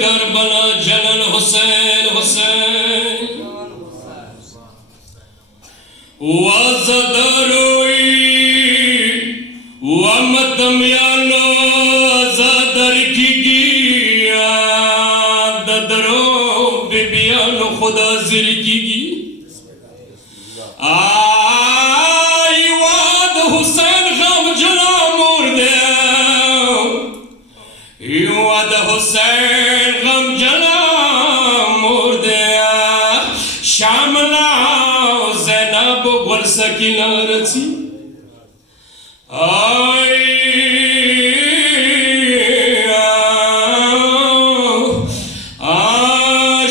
Karbala जलन हुसैन हुसैन वज़दरोई वमतमियानो ज़दर की गिया ददरो बिबियानो खुदा ज़िर की गी आई वाद हुसैन गम जला मोर दे वाद हुसैन गम जला मोर दे शामला ज़ैनब गुल सकीना रची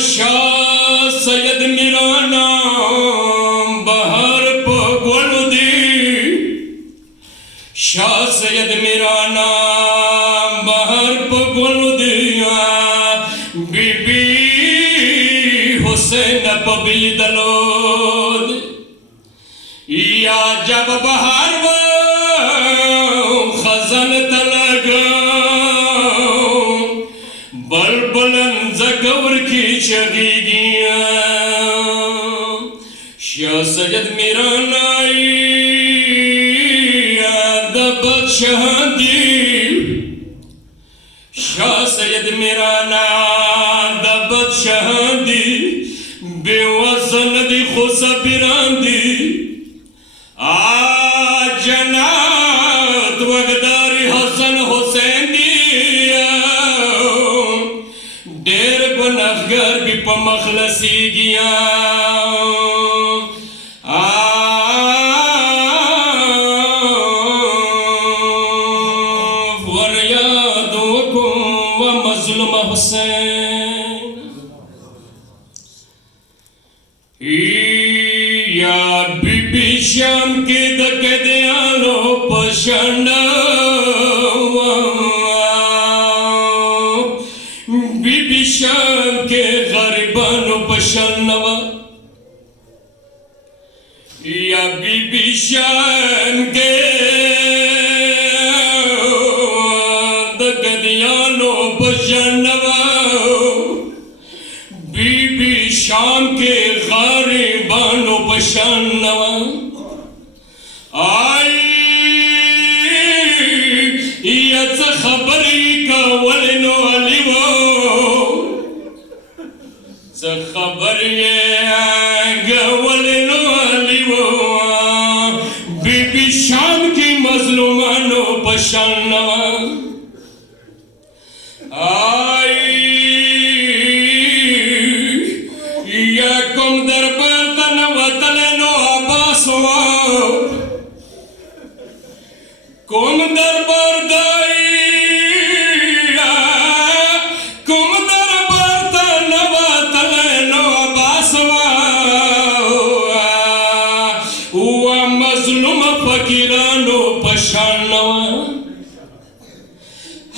शाह सैयद मेरा नाम बहर पगोल दी शाह सैयद मेरा नाम बहर पगोल दिया बीबी हुसैन पबिल दलोद या जब बहार खजन तलगा बल बुलंद जगवर की चली गिया शाह सैयद मेरा नाई दबत शहदी शाह सैयद मेरा ना दबत शहदी बेवजन दी खुसा बिरांदी जनात वगदारी हसन हुसैन दिया डेर गुनहगार भी पमखलसी गया वरयादुकुम व मज़लुम हुसैन या बीबी शाम के दके दयालो पशना बीबी शाम के गरीबानो पशनवा या बीबी शाम के दके दयालो पशनवा बीबी शाम के गरीबानो पशनवा आई यच खबरी का वलनो अलिवो स खबर ये गवलनो अलिवो बीबी शाम की मजलूमानो पशनवा आई या कुम दरबार तनवतलेनो अब्बासो कुम दरबार दाईया कुम दरबार तनवतलेनो अब्बासवा हुआ मजलूम फकीरानो पशनवा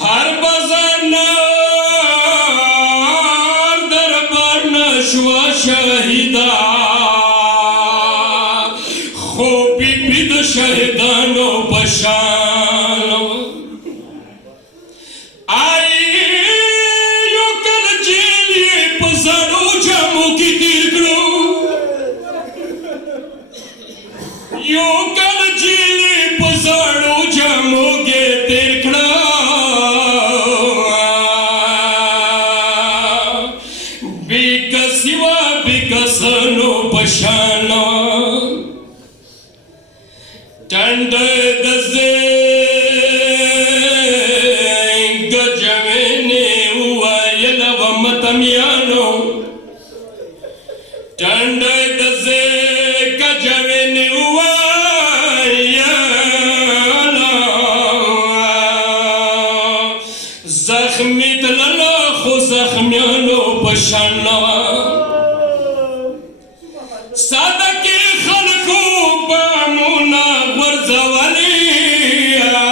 हर बाजार दरबार नशवा शहीदा खूबी बिद शहीदानो पशानो आई यो कर जेलिए पसारो जामो की तिरकड़ो यो कर जेलिए पसारो जामो के तिरकड़ा बिकसिवा बिकसनो पशानो टंड दजे गजवेने हुआ यलव मतमियानो टंड दजे गजवेने हुआ जख्मी तलला खो जख्मियानो पशानवा सादके खलको बामुना वर्जवलिया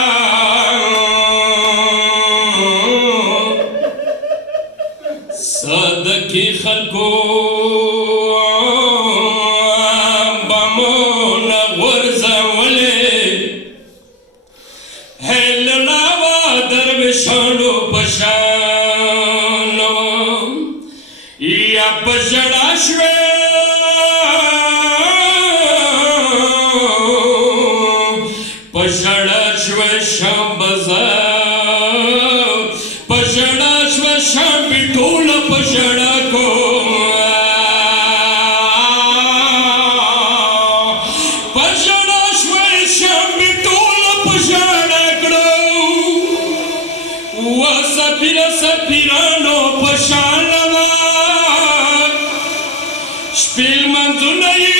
सादके खलको बामुना वर्जवले है ललावा दरवेशानो पशानवा یا پژړا شوې پژړا شوې شام بازار پژړا شوې شام ټول پژړا کو پژړا شوې شام ټول پژړا کړو و سفیرانو پشالوا شپیل منځونه یې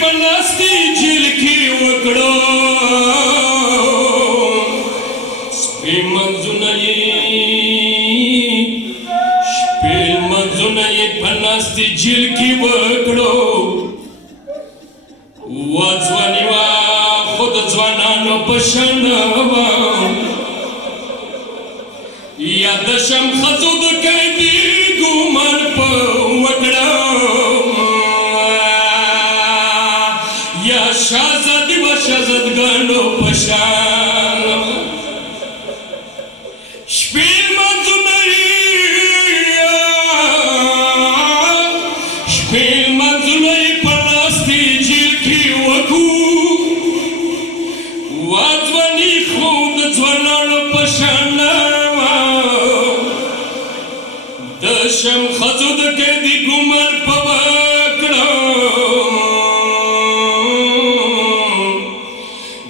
په لاستي جیل کې وکړو شپیل منځونه یې په لاستي جیل کې وکړو وځواني وا خود ځوانانو پشالوا یا دشم خزو د قیدی ګومان په وکړه یا شازادی و شازدګانو په شان شپیل منځونه په لاستي جیل کې وکړو وځواني خو د ځوانانو په شان دشم خزو د قیدی ګومان په وکړه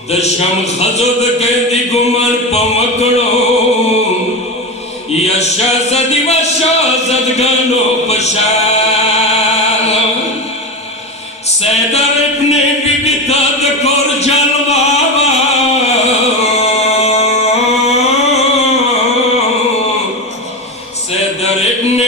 دشم خزو د قیدی ګومان په وکړو یا شازادی و شازدګانو په شان سیدر ابن بیبی تا د کور جلوا سیدر ابن